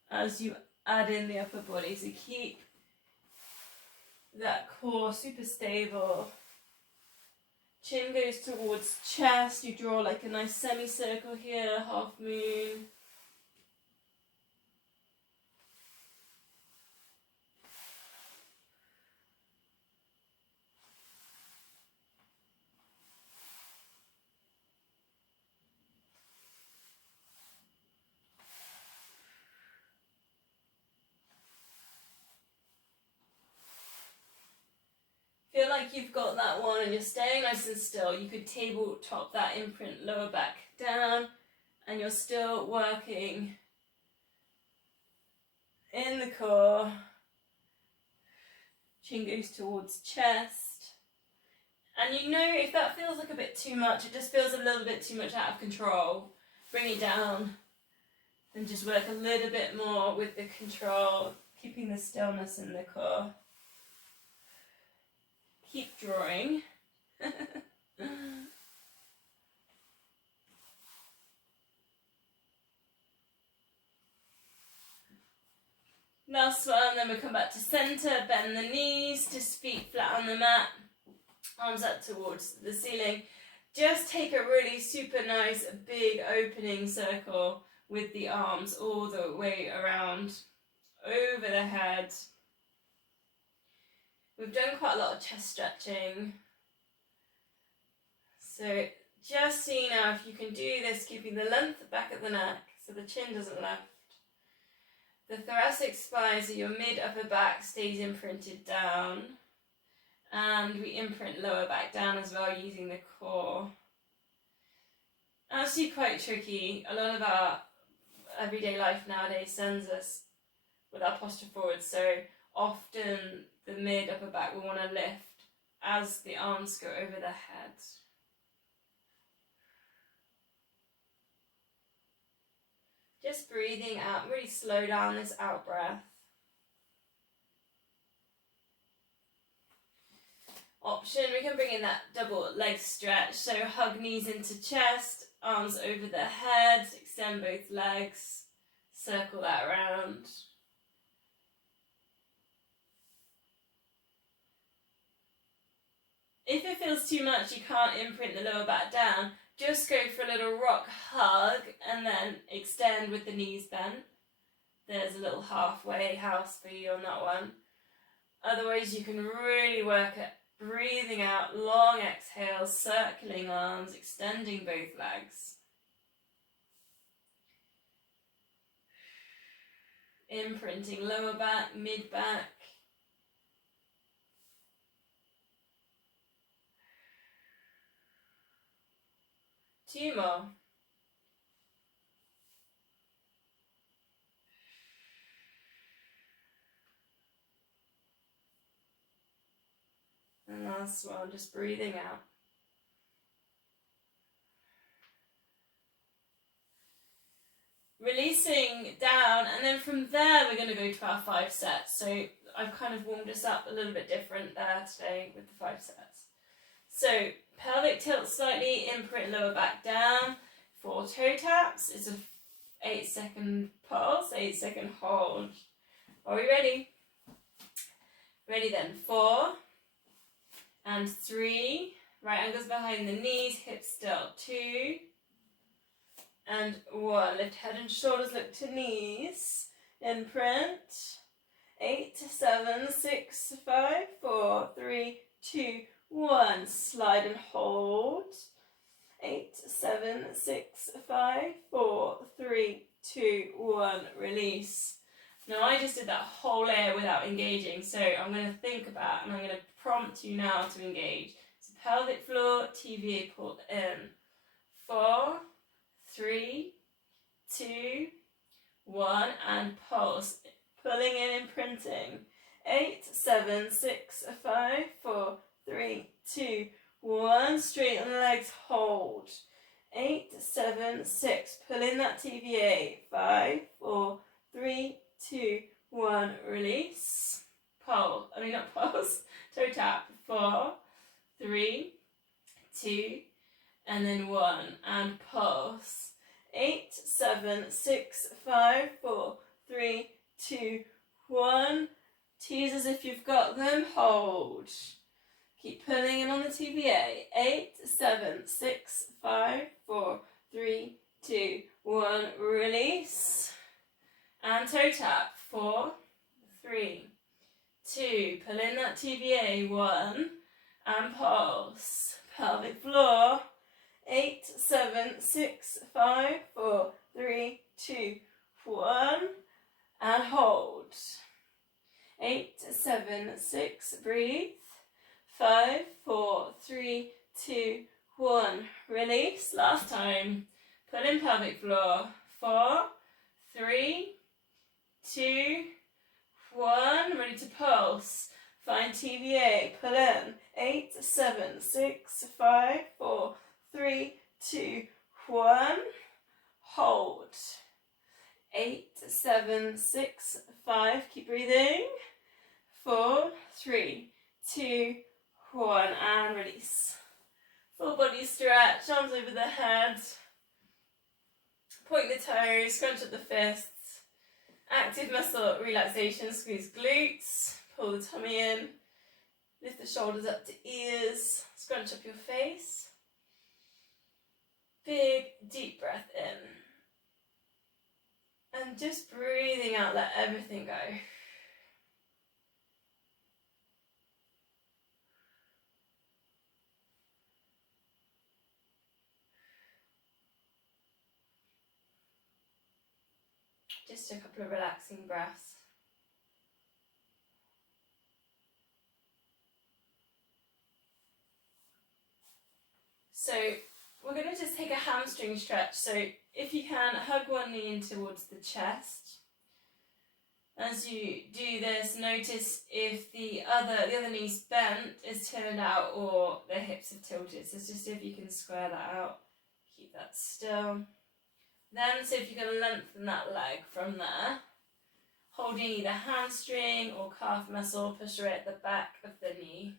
as you add in the upper body. So keep that core super stable. Chin goes towards chest. You draw like a nice semicircle here, half moon. Feel like you've got that one and you're staying nice and still. You could tabletop that imprint lower back down and you're still working in the core. Chin goes towards chest. And you know, if that feels like a bit too much, it just feels a little bit too much out of control, bring it down and just work a little bit more with the control, keeping the stillness in the core. Keep drawing. Last one, then we'll come back to center, bend the knees, just feet flat on the mat, arms up towards the ceiling. Just take a really super nice big opening circle with the arms all the way around, over the head. We've done quite a lot of chest stretching. So just see now if you can do this, keeping the length back at the neck so the chin doesn't lift. The thoracic spine, so your mid upper back stays imprinted down. And we imprint lower back down as well using the core. Actually quite tricky. A lot of our everyday life nowadays sends us with our posture forward, so often the mid upper back will want to lift as the arms go over the head. Just breathing out, really slow down this out breath. Option, we can bring in that double leg stretch, so hug knees into chest, arms over the head, extend both legs, circle that around. If it feels too much, you can't imprint the lower back down, just go for a little rock hug and then extend with the knees bent. There's a little halfway house for you on that one. Otherwise you can really work at breathing out, long exhales, circling arms, extending both legs. Imprinting lower back, mid back. Two more. And last one, just breathing out. Releasing down, and then from there we're going to go to our 5 sets. So I've kind of warmed us up a little bit different there today with the 5 sets. So pelvic tilt slightly, imprint lower back down. 4 toe taps. It's a 8-second pulse, 8-second hold. Are we ready? Ready then. 4 and 3. Right ankles behind the knees, hips still. 2 and 1. Lift head and shoulders, look to knees. Imprint. 8, 7, 6, 5, 4, 3, 2, 1. Slide and hold. 8, 7, 6, 5, 4, 3, 2, 1. Release. Now I just did that whole layer without engaging, so I'm going to think about and I'm going to prompt you now to engage. So pelvic floor, TVA pulled in. 4, 3, 2, 1, and pulse. Pulling in, imprinting. 8, 7, 6, 5, 4, 3, 2, 1. Straighten the legs, hold. 8, 7, 6. Pull in that TVA. 5, 4, 3, 2, 1. Release. Pulse. Not pulse. Toe tap. 4, 3, 2, and then 1. And pulse. 8, 7, 6, 5, 4, 3, 2, 1. Tease as if you've got them. Hold. Keep pulling in on the TBA. 8, 7, 6, 5, 4, 3, 2, 1. Release. And toe tap. 4, 3, 2. Pull in that TBA. 1. And pulse. Pelvic floor. 8, 7, 6, 5, 4, 3, 2, 1. And hold. 8, 7, 6. Breathe. 5, 4, 3, 2, 1. Release. Last time. Pull in pelvic floor. 4, 3, 2, 1. Ready to pulse. Find TVA. Pull in. 8, 7, 6, 5, 4, 3, 2, 1. Hold. 8, 7, 6, 5. Keep breathing. 4, 3, 2, 1. And release. Full body stretch. Arms over the head. Point the toes. Scrunch up the fists. Active muscle relaxation. Squeeze glutes. Pull the tummy in. Lift the shoulders up to ears. Scrunch up your face. Big, deep breath in. And just breathing out, let everything go. Just a couple of relaxing breaths. So we're going to just take a hamstring stretch. So if you can, hug one knee in towards the chest. As you do this, notice if the other knee's bent, is turned out, or the hips have tilted. So just see if you can square that out. Keep that still. Then see if you can lengthen that leg from there. Holding either hamstring or calf muscle, push right at the back of the knee.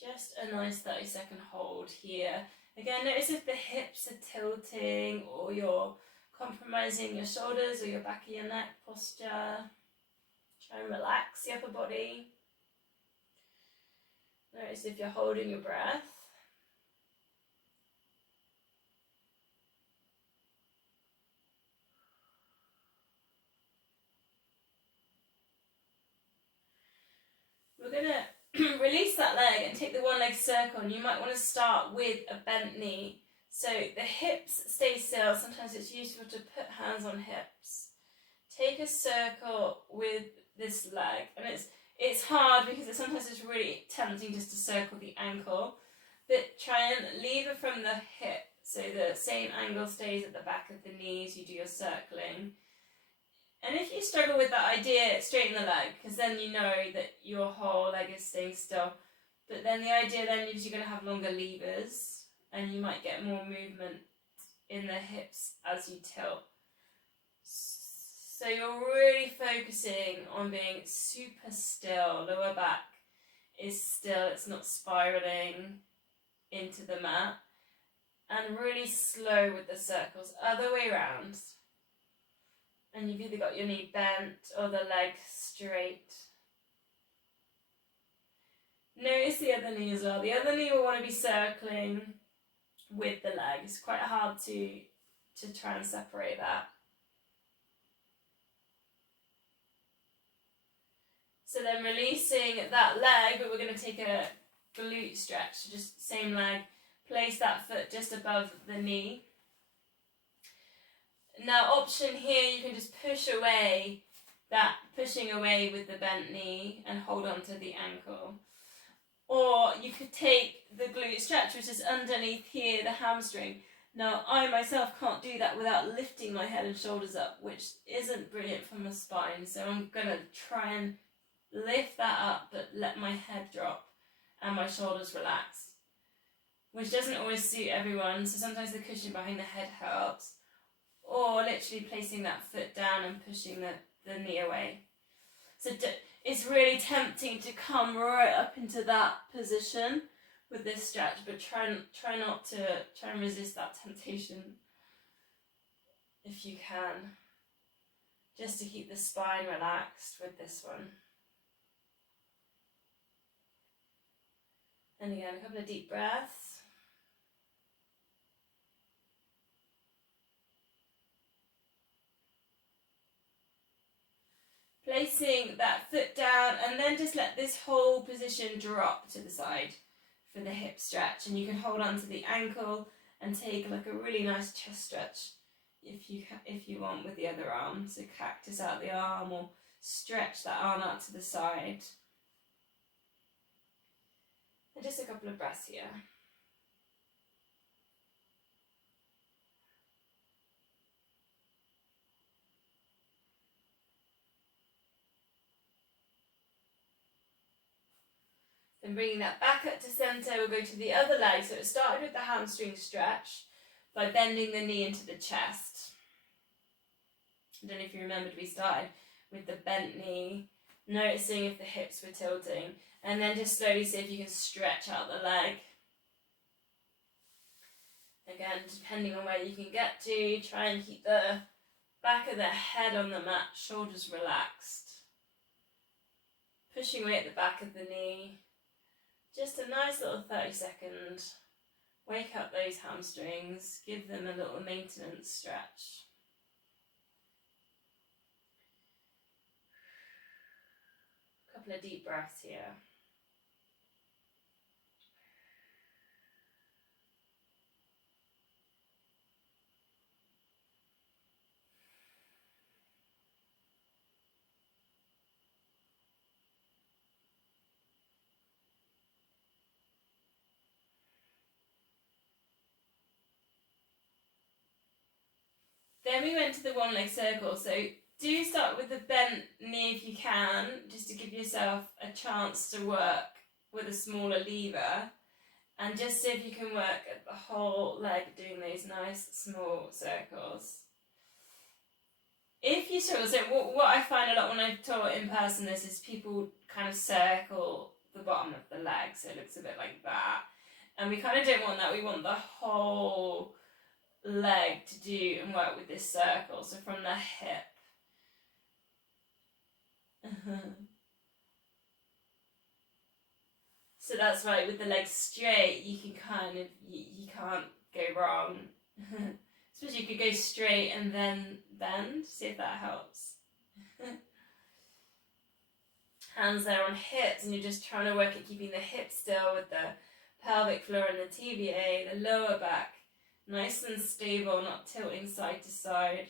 Just a nice 30-second hold here. Again, notice if the hips are tilting or you're compromising your shoulders or your back of your neck posture. Try and relax the upper body. Notice if you're holding your breath. We're going to release that leg and take the one leg circle, and you might want to start with a bent knee. So the hips stay still. Sometimes it's useful to put hands on hips. Take a circle with this leg, and it's hard because sometimes it's really tempting just to circle the ankle, but try and lever from the hip so the same angle stays at the back of the knee as you do your circling. And if you struggle with that idea, straighten the leg, because then you know that your whole leg is staying still. But then the idea then is you're going to have longer levers, and you might get more movement in the hips as you tilt. So you're really focusing on being super still. Lower back is still, it's not spiraling into the mat. And really slow with the circles, other way around. And you've either got your knee bent or the leg straight. Notice the other knee as well. The other knee will want to be circling with the leg. It's quite hard to try and separate that. So then releasing that leg, but we're going to take a glute stretch. So just same leg, place that foot just above the knee. Now option here, you can just pushing away with the bent knee and hold on to the ankle. Or you could take the glute stretch, which is underneath here, the hamstring. Now I myself can't do that without lifting my head and shoulders up, which isn't brilliant for my spine. So I'm going to try and lift that up, but let my head drop and my shoulders relax, which doesn't always suit everyone. So sometimes the cushion behind the head helps. Or literally placing that foot down and pushing the knee away. So it's really tempting to come right up into that position with this stretch, but try and resist that temptation if you can, just to keep the spine relaxed with this one. And again, a couple of deep breaths. Placing that foot down, and then just let this whole position drop to the side for the hip stretch. And you can hold on to the ankle and take like a really nice chest stretch if you want with the other arm. So cactus out the arm or stretch that arm out to the side. And just a couple of breaths here. Then bringing that back up to centre, we'll go to the other leg. So it started with the hamstring stretch by bending the knee into the chest. I don't know if you remembered, we started with the bent knee, noticing if the hips were tilting, and then just slowly see if you can stretch out the leg. Again, depending on where you can get to, try and keep the back of the head on the mat, shoulders relaxed. Pushing away at the back of the knee. Just a nice little 30-second. Wake up those hamstrings, give them a little maintenance stretch. A couple of deep breaths here. Then we went to the one leg circle, so do start with the bent knee if you can, just to give yourself a chance to work with a smaller lever, and just see if you can work at the whole leg doing those nice small circles. If you struggle, so what I find a lot when I've taught in person is people kind of circle the bottom of the leg, so it looks a bit like that, and we kind of don't want that. We want the whole leg to do and work with this circle, so from the hip. So that's right, with the legs straight you can kind of, you can't go wrong. Suppose you could go straight and then bend, see if that helps. Hands there on hips, and you're just trying to work at keeping the hips still with the pelvic floor and the TVA, the lower back nice and stable, not tilting side to side.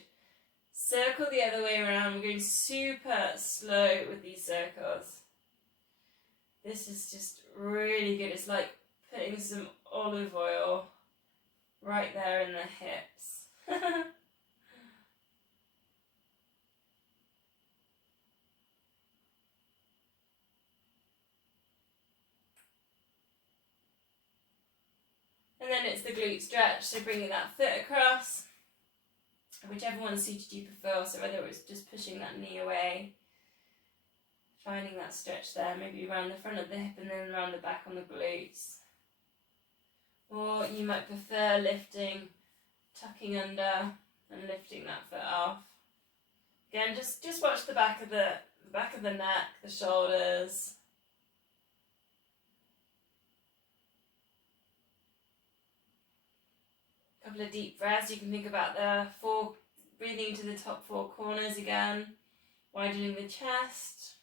Circle the other way around. We're going super slow with these circles. This is just really good. It's like putting some olive oil right there in the hips. And then it's the glute stretch, so bringing that foot across, whichever one suited you prefer, so whether it was just pushing that knee away, finding that stretch there, maybe around the front of the hip and then around the back on the glutes. Or you might prefer lifting, tucking under and lifting that foot off. Again, just watch the back of the neck, the shoulders. Couple of deep breaths. You can think about breathing into the top four corners again, widening the chest,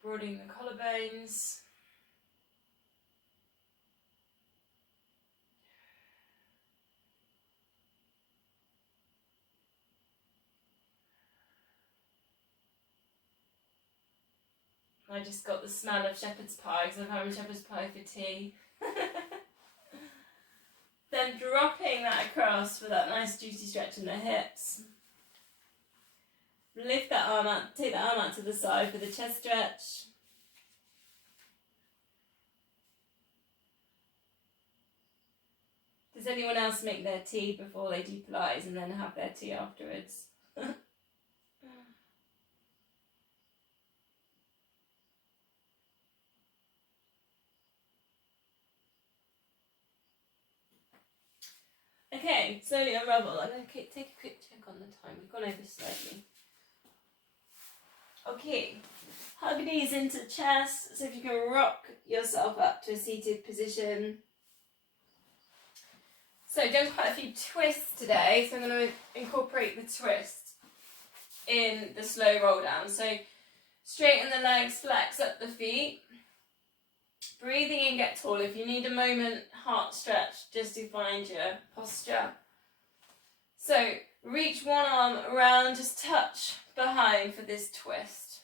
broadening the collarbones. I just got the smell of shepherd's pie because I'm having shepherd's pie for tea. Then dropping that across for that nice juicy stretch in the hips. Lift that arm out, take that arm out to the side for the chest stretch. Does anyone else make their tea before they do Pilates and then have their tea afterwards? Okay, slowly unravel. I'm going to take a quick check on the time. We've gone over slightly. Okay, hug knees into chest. So if you can rock yourself up to a seated position. So done quite a few twists today. So I'm going to incorporate the twist in the slow roll down. So straighten the legs, flex up the feet. Breathing in, get tall. If you need a moment, heart stretch, just to find your posture. So reach one arm around, just touch behind for this twist.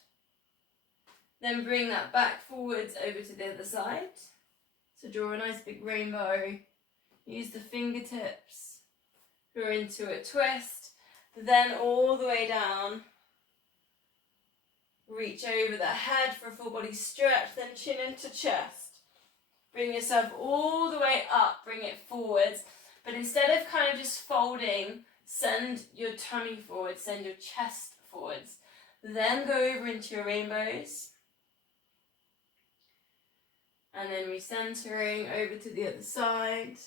Then bring that back forwards over to the other side. So draw a nice big rainbow. Use the fingertips. Go into a twist. Then all the way down. Reach over the head for a full body stretch. Then chin into chest. Bring yourself all the way up, bring it forwards. But instead of kind of just folding, send your tummy forward, send your chest forwards. Then go over into your rainbows. And then recentering over to the other side.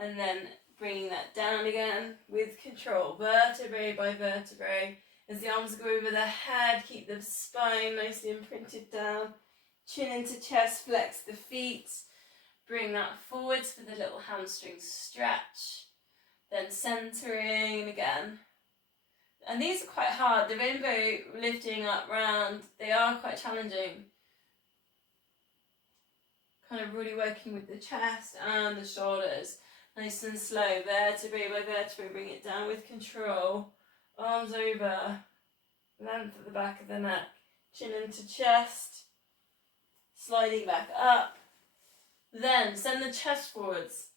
And then bringing that down again with control, vertebrae by vertebrae. As the arms go over the head, keep the spine nicely imprinted down. Chin into chest, flex the feet. Bring that forwards for the little hamstring stretch. Then centering again. And these are quite hard. The rainbow lifting up round, they are quite challenging. Kind of really working with the chest and the shoulders. Nice and slow, vertebrae by vertebrae, bring it down with control. Arms over, length at the back of the neck. Chin into chest. Sliding back up. Then send the chest forwards.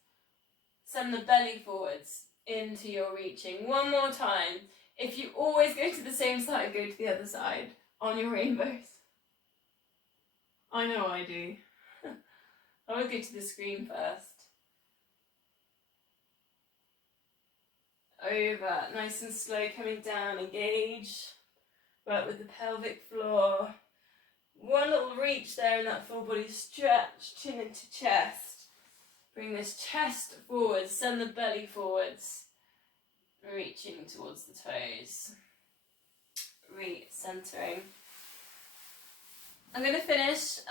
Send the belly forwards into your reaching. One more time. If you always go to the same side, go to the other side on your rainbows. I know I do. I always go to the screen first. Over, nice and slow, coming down, engage. Work with the pelvic floor. One little reach there in that full body stretch, chin into chest. Bring this chest forwards, send the belly forwards. Reaching towards the toes. Re-centering. I'm going to finish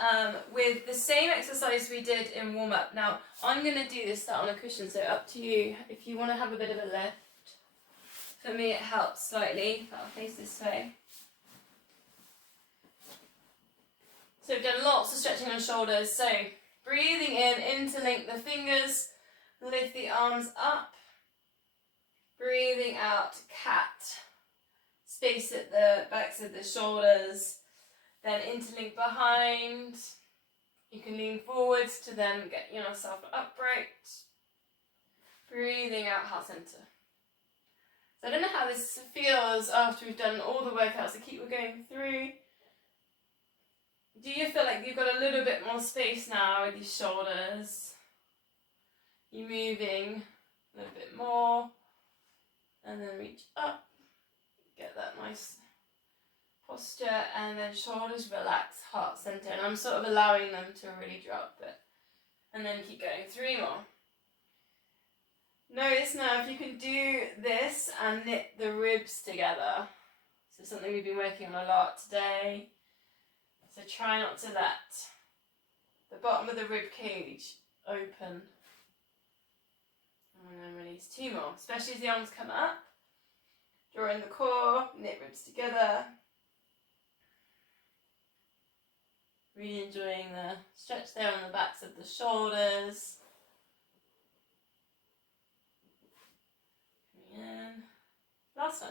with the same exercise we did in warm-up. Now, I'm going to do this on a cushion, so up to you if you want to have a bit of a lift. For me, it helps slightly, but I'll face this way. So we've done lots of stretching on shoulders. So breathing in, interlink the fingers, lift the arms up. Breathing out, cat. Space at the backs of the shoulders. Then interlink behind. You can lean forwards to then get yourself upright. Breathing out, heart center. So I don't know how this feels after we've done all the workouts that keep going through. Do you feel like you've got a little bit more space now with your shoulders? You're moving a little bit more. And then reach up. Get that nice posture. And then shoulders relax, heart center. And I'm sort of allowing them to really drop it. And then keep going. 3 more. Notice now if you can do this and knit the ribs together. So something we've been working on a lot today. So try not to let the bottom of the rib cage open. And then release 2 more, especially as the arms come up. Draw in the core, knit ribs together. Really enjoying the stretch there on the backs of the shoulders. Coming in. Last one.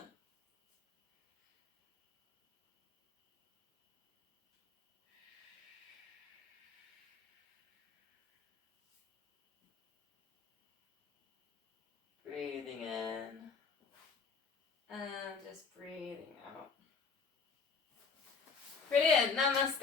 Breathing in and just breathing out. Brilliant, namaste.